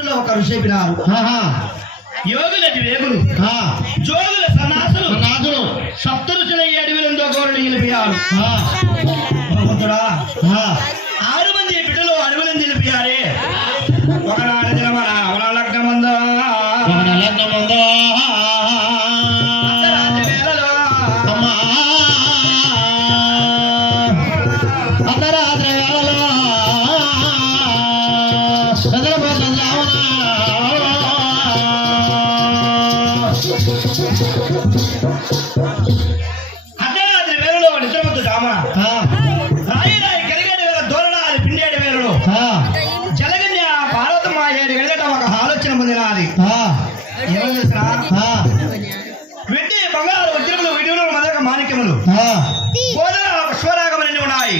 ఋషులు ఒకరు చెప్పినారు. యోగులటి వేగులు జోగుల సన్నాసులు సప్త ఋషుల 7,000 గోరులు నిలిపారు. 6 మంది బిడ్డలు అడవులను నిలిపారే. ఒకనాడు దినమన అవన లగ్నమందో అర్ధరాత్రి వేళలో నిద్రపోతు జామ రాయి రాయి కలిగేటి వేళ దూరణాలు పిండేటి వేళలో జలగన్య పార్వతమ్మ 7 గంటల ఒక ఆలోచన పొందినది. ఏమని చేసినా వెండి బంగారు వజ్రములు విడుదల మదక మాణిక్యములు బోధన పుష్పరాగములన్నీ ఉన్నాయి.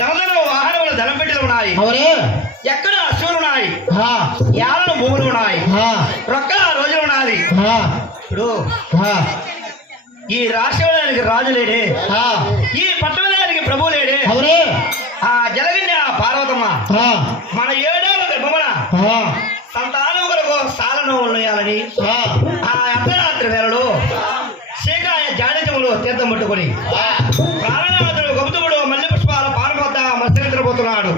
ధనధన వాహనములు ధనంపెట్టెలు ఉన్నాయి. ఎక్కడ అశ్వలు ఉన్నాయి. యాలను భూములు ఉన్నాయి. రొక్క రోజులు ఉన్నది. ఇప్పుడు ఈ రాష్ట్రానికి రాజు లేడే, ఈ పట్టణానికి ప్రభు లేడే. ఆ జలగన్య పార్వతమ్మ మన 7వ గర్భమున సంతానం కొరకు సాలను ఉన్నాయాలని ఆ అర్ధరాత్రి వేళలో శేఖాయ జాడజములు తీర్థం పట్టుకొని ప్రాణనాథుడు గౌతముడు మల్లె పుష్పాల పానపోత మస్తు నిద్రపోతున్నాడు.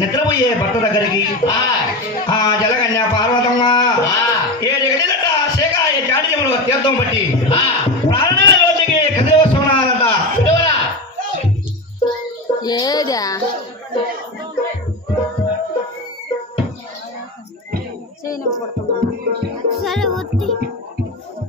నిద్రపోయే భర్త దగ్గరికి ఆ జలగన్య పార్వతమ్మ 7 గంటలట శేఖాయ జాడజములు తీర్థం పట్టి ప్రాణనాథుడికి కదిలి వస్తున్నాడట.